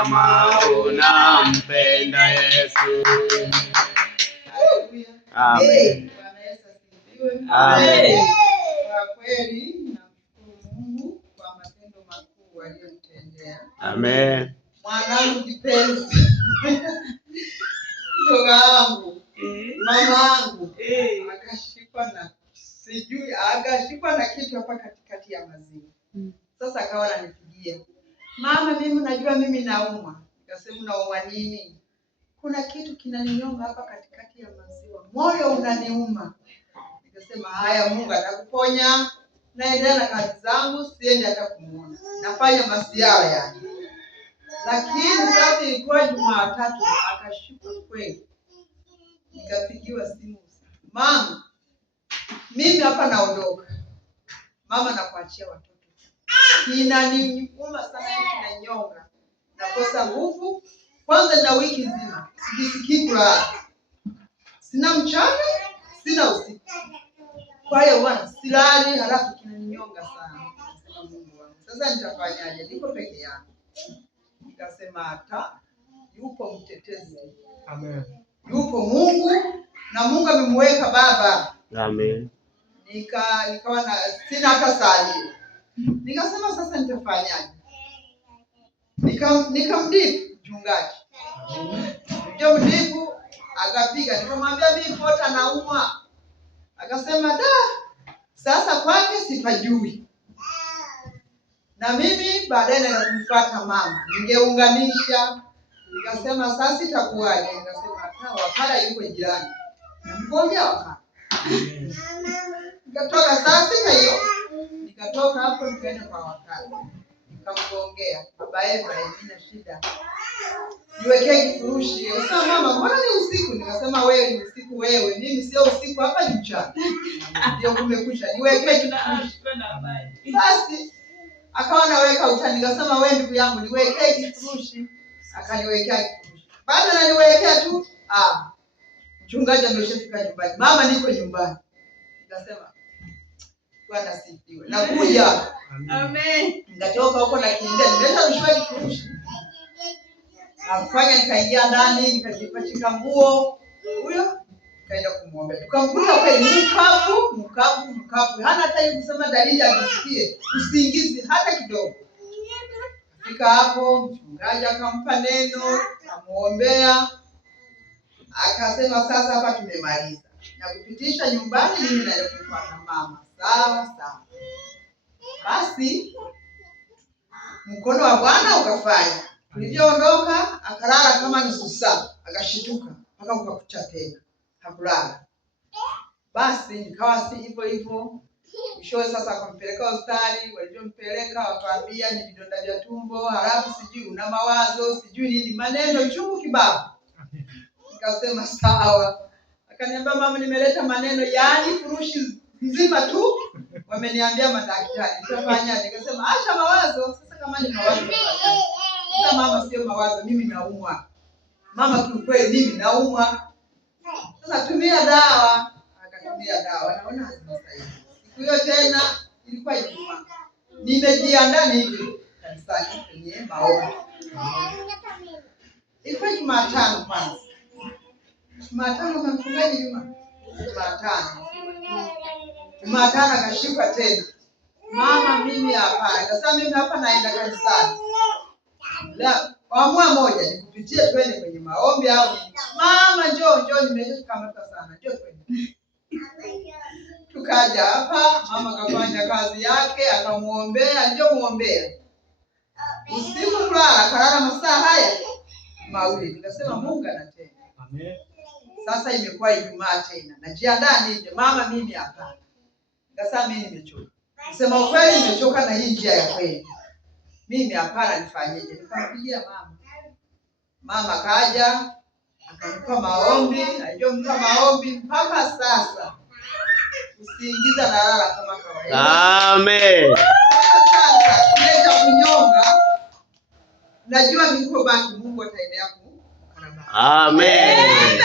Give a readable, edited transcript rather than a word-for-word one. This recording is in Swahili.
kama unampenda Yesu. Amen. Amen. Kwa kweli namshukuru Mungu kwa matendo makuu aliyotendea. Amen. Mwanangu kipenzi. Ndoga wangu. Mamangu. Akashikwa na kitu hapa katikati ya maziwa. Sasa akawa ananipigia. Mama, mimi unajua mimi naumwa. Nikasema unaumwa nini? Kuna kitu kinaninyonga hapa katikati ya maziwa. Moyo unaniuma. Nikasema haya, Mungu atakuponya. Naendelea na kazi zangu, siendi hata kumuona. Nafanya masiara yani. Lakini sasa ilikuwa Jumatatu akashuka kweli. Nikapigiwa simu. Mama, mimi hapa naondoka. Mama, nakuachia watoto. Inaniuma sana, kinanyonga. Nakosa nguvu. Kwanza na wiki nzima sijisikii kulala. Sina mchana, sina usiku. Kwa hiyo bwana, silali, halafu kinaninyonga sana. Nikasema Mungu wangu, sasa nitafanyaje? Niko peke yangu. Nikasema hata yupo mtetezi. Amen. Yupo Mungu na Mungu amemweka baba. Amen. Nikawa na sina hata salio. Nikasema sasa nitafanyaje? Nikamdipu mchungaji. Ndio mdipu akapiga. Nikamwambia mimi pota naumwa. Akasema sasa kwake sipajui. Na mimi baadaye nakumfuata mama. Ningeunganisha. Nikasema sasa itakuwaje? Nikasema hata wakala yuko jirani. Namgoja wakala. Nikatoka sasa hiyo. Nikatoka hapo nikaenda kwa wakala. Nikamgongea. Baba yeye haina shida. Niwekee kifurushi. Sasa mama, mbona ni usiku? Nikasema wewe ni usiku wewe. Mimi sio usiku, hapa ni mchana. Ndio kumekucha. Niwekee kifurushi. Basi akawa anaweka utani. Nikasema wewe ndugu yangu niwekee kifurushi. Akaniwekea kifurushi. Baada na niwekea tu, mchungaji ameshafika nyumbani. Mama, niko nyumbani. Nikasema Bwana sifiwe. Nakuja. Amen. Nikatoka huko na kiingia, nimeleta mshwari kifurushi. Afanya nikaingia ndani, nikajipachika nguo. Huyo kaenda kumwombea. Tukamkuta kweli mkavu. Hana hata kusema dalili ajisikie. Usingizi hata kidogo. Fika hapo, mchungaji akampa neno, amuombea. Akasema sasa hapa tumemaliza. Na kupitisha nyumbani mimi naenda kufuata mama. Sawa. Basi mkono wa Bwana ukafanya. Niliondoka akalala kama nusu saa, akashituka mpaka ukakucha tena. Hakulala. Basi nikawa si hivyo. Mwishowe sasa akampeleka hospitali, walivyompeleka wakaambia ni vidonda vya tumbo, halafu sijui una mawazo, sijui nini, maneno chungu kibao. Nikasema sawa. Akaniambia mama, nimeleta maneno yani furushi nzima tu wameniambia madaktari. Nitafanya. Nikasema acha mawazo. Sasa kama ni mawazo sasa mama, sio mawazo, mimi naumwa. Mama, kiukweli mimi naumwa. Sasa tumia dawa. Akatumia dawa. Naona hazisaidii. Siku hiyo tena ilikuwa Ijumaa. Nimejiandaa hivi kanisani kwenye maombi. Ilikuwa Jumatano kwanza. Jumatano mchungaji Jumatano akashuka tena. Mama, mimi hapa. Akasema mimi hapa naenda kanisani. La, amua moja nikupitie twende kwenye maombi au mama njoo nimeshakamata sana. Njoo twende. Tukaja hapa, mama kafanya kazi yake, akamuombea, njoo muombea. Usiku kulala, kalala masaa haya mawili. Nikasema Mungu anatenda. Amen. Sasa imekuwa Ijumaa tena. Najiandaa nije. Mama, mimi hapa. Nikasema mimi nimechoka. Nisema ukweli nimechoka na hii njia ya kweli. Mimi hapana, nifanyeje? Nikampigia mama. Mama kaja, akanipa maombi, aliyompa maombi mpaka sasa. Usiingiza na lala kama kawaida. Amen. Sasa kuleta kunyonga. Najua niko baki, Mungu ataendelea kukarabati. Amen.